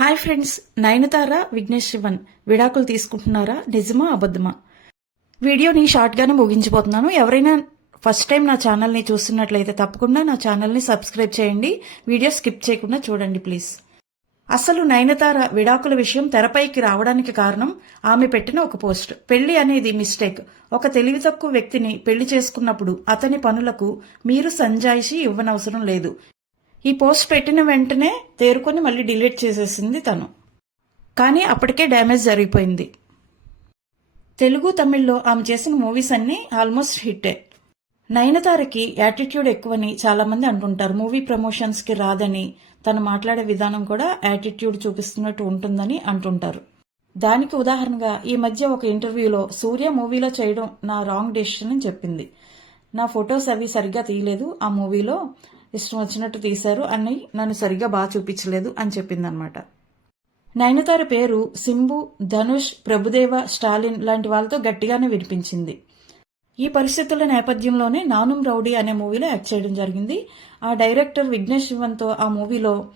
Hi friends Nayanthara Vignesh Shivan. విడాకులు తీసుకుంటున్నారా? నిజమా అబద్ధమా? వీడియోని షార్ట్గానే ముగించిపోతున్నాను. ఎవరైనా ఫస్ట్ టైం నా ఛానల్ని చూస్తున్నట్లయితే తప్పకుండా నా ఛానల్ని సబ్స్క్రైబ్ చేయండి. వీడియో స్కిప్ చేయకుండా చూడండి ప్లీజ్. అసలు నయనతార విడాకుల విషయం తెరపైకి రావడానికి కారణం ఆమె పెట్టిన ఒక పోస్ట్. పెళ్ళి అనేది మిస్టేక్. ఒక తెలివి తక్కువ వ్యక్తిని పెళ్ళి చేసుకున్నప్పుడు అతని పనులకు మీరు సంజాయిషి ఇవ్వనవసరం లేదు. ఈ పోస్ట్ పెట్టిన వెంటనే తేరుకొని మళ్ళీ డిలీట్ చేసేసింది తను. కానీ అప్పటికే డ్యామేజ్ జరిగిపోయింది. తెలుగు తమిళ్ళో ఆమె చేసిన మూవీస్ అన్నీ ఆల్మోస్ట్ హిట్టే. నయనతారకి యాటిట్యూడ్ ఎక్కువని చాలామంది అంటుంటారు. మూవీ ప్రమోషన్స్కి రాదని తను మాట్లాడే విధానం కూడా యాటిట్యూడ్ చూపిస్తున్నట్టు ఉంటుందని అంటుంటారు. దానికి ఉదాహరణగా ఈ మధ్య ఒక ఇంటర్వ్యూలో సూర్య మూవీలో చేయడం నా రాంగ్ డెసిషన్ అని చెప్పింది. నా ఫొటోస్ అవి సరిగ్గా తీయలేదు. ఆ మూవీలో ఇష్టం వచ్చినట్టు తీశారు అని నన్ను సరిగ్గా బాగా చూపించలేదు అని చెప్పిందనమాట. నయనతార పేరు సింబు ధనుష్ ప్రభుదేవ స్టాలిన్ లాంటి వాళ్ళతో గట్టిగానే వినిపించింది. ఈ పరిస్థితుల నేపథ్యంలోనే నానుం రౌడీ అనే మూవీలో యాక్ట్ చేయడం జరిగింది. ఆ డైరెక్టర్ విఘ్నేష్ శివన్తో ఆ మూవీలో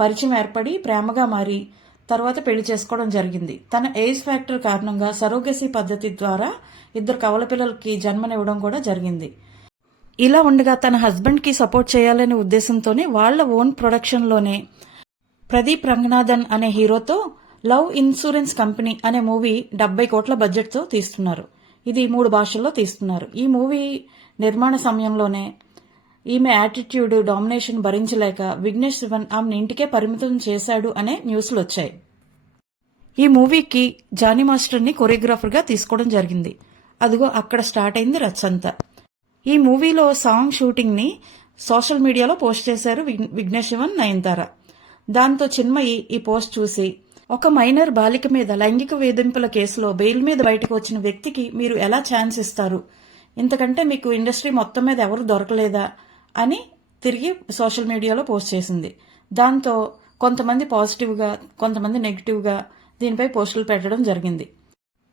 పరిచయం ఏర్పడి ప్రేమగా మారి తర్వాత పెళ్ళి చేసుకోవడం జరిగింది. తన ఏజ్ ఫ్యాక్టర్ కారణంగా సరోగసి పద్ధతి ద్వారా ఇద్దరు కవల పిల్లలకి జన్మనివ్వడం కూడా జరిగింది. ఇలా ఉండగా తన హస్బెండ్కి సపోర్ట్ చేయాలనే ఉద్దేశంతోనే వాళ్ళ ఓన్ ప్రొడక్షన్లోనే ప్రదీప్ రంగనాథన్ అనే హీరోతో లవ్ ఇన్సూరెన్స్ కంపెనీ అనే మూవీ డెబ్బై కోట్ల బడ్జెట్తో తీస్తున్నారు. ఇది మూడు భాషల్లో తీస్తున్నారు. ఈ మూవీ నిర్మాణ సమయంలోనే ఈమె యాటిట్యూడ్ డామినేషన్ భరించలేక విఘ్నేష్ శివన్ ఆమెను ఇంటికే పరిమితం చేశాడు అనే న్యూస్లు వచ్చాయి. ఈ మూవీకి జానీ మాస్టర్ని కొరియోగ్రాఫర్గా తీసుకోవడం జరిగింది. అదిగో అక్కడ స్టార్ట్ అయింది రచ్చంతా. ఈ మూవీలో సాంగ్ షూటింగ్ని సోషల్ మీడియాలో పోస్ట్ చేశారు విఘ్- విఘ్నేష్ శివన్ నయనతార. దాంతో చిన్మయి ఈ పోస్ట్ చూసి ఒక మైనర్ బాలిక మీద లైంగిక వేధింపుల కేసులో బెయిల్ మీద బయటకు వచ్చిన వ్యక్తికి మీరు ఎలా ఛాన్స్ ఇస్తారు? ఇంతకంటే మీకు ఇండస్ట్రీ మొత్తం మీద ఎవరు దొరకలేదా? అని తిరిగి సోషల్ మీడియాలో పోస్ట్ చేసింది. దాంతో కొంతమంది పాజిటివ్గా కొంతమంది నెగిటివ్గా దీనిపై పోస్టులు పెట్టడం జరిగింది.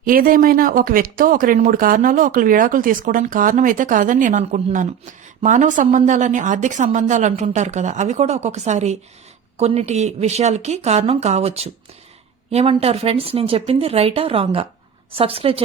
ఏదేమైనా ఒక వ్యక్తితో ఒక రెండు మూడు కారణాలు ఒకరు విడాకులు తీసుకోవడానికి కారణం అయితే కాదని నేను అనుకుంటున్నాను. మానవ సంబంధాలని ఆర్థిక సంబంధాలు అంటుంటారు కదా అవి కూడా ఒక్కొక్కసారి కొన్నిటి విషయాలకి కారణం కావచ్చు. ఏమంటారు ఫ్రెండ్స్? నేను చెప్పింది రైటా రాంగా? సబ్స్క్రైబ్